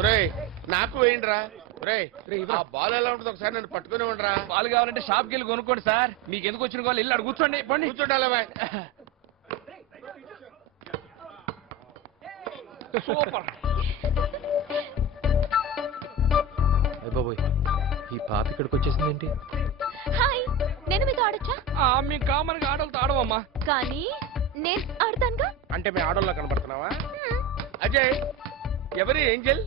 ఒరేయ్ నాకు వేయండిరా. ఒరేయ్ ఆ బాల్ ఎలా ఉంటుంది ఒకసారి నన్ను పట్టుకుని ఉండరా. పాలు కావాలంటే షాప్కి వెళ్ళి కొనుక్కోండి సార్. మీకు ఎందుకు వచ్చిన వాళ్ళు వెళ్ళి అక్కడ కూర్చోండి. పండి కూర్చోండి బాయ్. సూపర్. బాబోయ్ ఈ పాప ఇక్కడికి వచ్చేసింది ఏంటి? హాయ్, నేను మీతో ఆడొచ్చా? మేము కామన్ గా ఆడలతో ఆడవమ్మా. కానీ నేను ఆడతానుగా. అంటే మీ ఆడోళ్ళ కనబడుతున్నావా? అజయ్ ఎవరి ఏంజల్?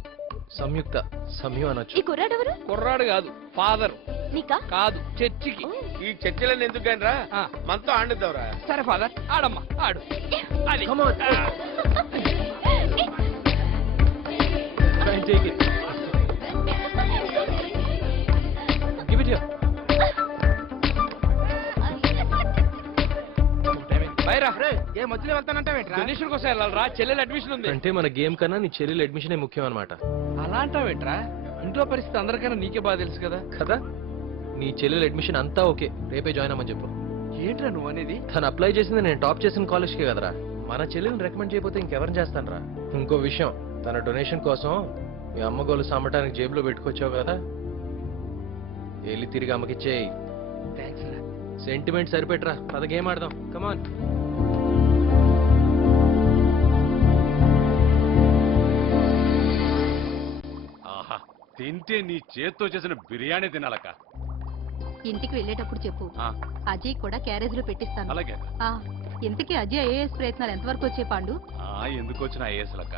సంయుక్త, సమయం అనొచ్చు. ఈ కుర్రాడెవరు? కుర్రాడు కాదు, ఫాదర్. నీకా? కాదు, చర్చికి. ఈ చర్చలని ఎందుకు కానీ రా, మనతో ఆడిద్దాంరా. సరే ఫాదర్, ఆడమ్మా ఆడు. అది Come on. Try and take it. Give it here. Baira ఏ మధ్యలో వెళ్తానంటావేంట్రా? డొనేషన్ కోసం వెళ్ళాలరా. చెల్లెలు అడ్మిషన్ ఉంది. అంటే మన గేమ్ కన్నా నీ చెల్లెలు అడ్మిషనే ముఖ్యం అనమాట అలా అంటావేంట్రా? ఇంట్లో పరిస్థితి అందరికన్నా నీకే బాగా తెలుసు కదా. కదా. నీ చెల్లెలు అడ్మిషన్ అంతా ఓకే, రేపే జాయిన్ అవ్వమని చెప్పు. ఏంట్రా నువ్వు అనేది? తను అప్లై చేసింది నేను టాప్ చేసిన కాలేజ్కే కదరా. మన చెల్లెల్ని రికమెండ్ చేయకపోతే ఇంకెవరిని చేస్తానరా. ఇంకో విషయం, తన డొనేషన్ కోసం మీ అమ్మ గోలు సామటానికి జేబులో పెట్టుకొచ్చావు కదా, వెళ్ళి తిరిగి అమ్మకిచ్చేయి. థ్యాంక్స్ రా. సెంటిమెంట్ సరిపెట్టరా, పద గేమ్ ఆడదాం. కమాన్. ఆహా, తింటే నీ చేత్తో చేసిన బిర్యానీ తినాలక్క. ఇంటికి వెళ్ళేటప్పుడు చెప్పు, ఆ, అజయ్ కూడా క్యారేజ్ లో పెట్టిస్తాను. అలాగే. ఆ, ఇంతకీ అజయ్ ఐఏఎస్ ప్రయత్నాలు ఎంతవరకు వచ్చే పాండు? ఎందుకు వచ్చిన ఐఏఎస్లక్క?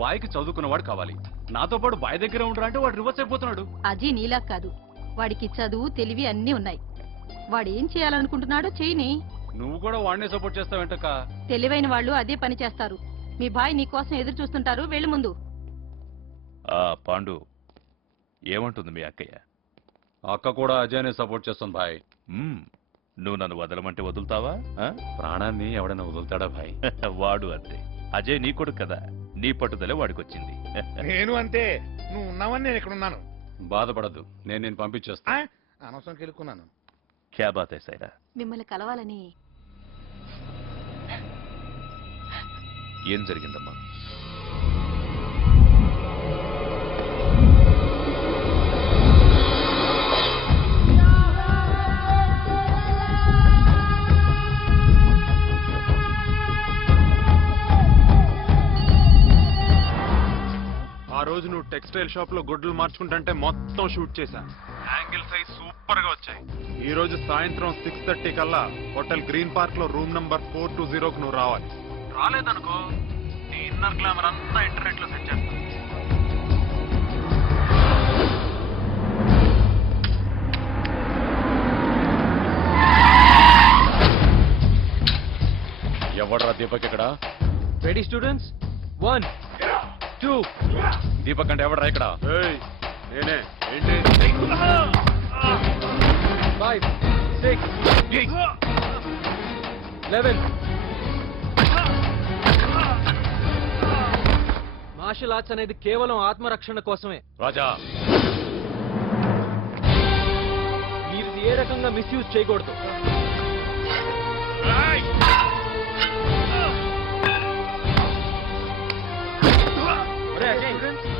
బాయ్కి చదువుకున్నవాడు కావాలి. నాతో పాటు బాయ్ దగ్గర ఉండరా అంటే వాడు రివర్స్ అయిపోతున్నాడు. అజయ్ నీలా కాదు, వాడికి చదువు తెలివి అన్నీ ఉన్నాయి. వాడు ఏం చేయాలనుకుంటున్నాడో చేయని. నువ్వు కూడా వాడినే సపోర్ట్ చేస్తావేంటక్క? తెలివైన వాళ్ళు అదే పని చేస్తారు. మీ బాయ్ నీ కోసం ఎదురు చూస్తుంటారు, వెళ్ళు ముందు. పాండు, ఏమంటుంది మీ అక్కయ్య? అక్క కూడా అజయ్నే సపోర్ట్ చేస్తుంది భాయ్. నువ్వు నన్ను వదలమంటే వదులుతావా? ప్రాణాన్ని ఎవడైనా వదులుతాడా భాయ్? వాడు అంతే. అజయ్ నీ కొడుకు కదా, నీ పట్టుదలే వాడికొచ్చింది. నేను అంతే. నువ్వు ఉన్నావని నేను ఇక్కడ ఉన్నాను. బాధపడద్దు, నేను పంపించేస్తా. అనవసరం కెలుక్కున్నాను. క్యా బాత్ హై సైరా. మిమ్మల్ని కలవాలని. ఏం జరిగిందమ్మా? ఆ రోజు నువ్వు టెక్స్టైల్ షాప్ లో గుడ్లు మార్చుకుంటుంటే మొత్తం షూట్ చేశా. యాంగిల్స్ అయి సూపర్ గా వచ్చాయి. ఈ రోజు సాయంత్రం 6:30 కల్లా హోటల్ గ్రీన్ పార్క్ లో రూమ్ నంబర్ 420 నువ్వు రావాలి. రాలేదనుకో నీ ఇన్నర్ గ్లామర్ అంతా ఇంటర్నెట్ లో సెట్ చేస్తా. ఎవడరా దీపక్ ఇక్కడ? Ready students, 1 2. దీపక్ అంటే ఎవడరా ఇక్కడ? నేనే. ఏంటి? 5 6 11. మార్షల్ ఆర్ట్స్ అనేది కేవలం ఆత్మరక్షణ కోసమే. రాజా, మీరు ఇది ఏ రకంగా మిస్యూజ్ చేయకూడదు.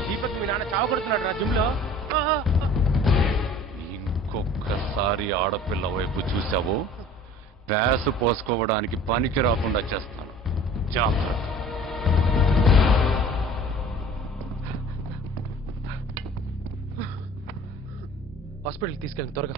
దీపక్ మీ నాన్న చావ కొడుతున్నాడు రా జిమ్ లో. ఇంకొకసారి ఆడపిల్ల వైపు చూసావో ప్యాసు పోసుకోవడానికి పనికి రాకుండా చేస్తాను. జాగ్రత్త. హాస్పిటల్కి తీసుకెళ్ళండి త్వరగా.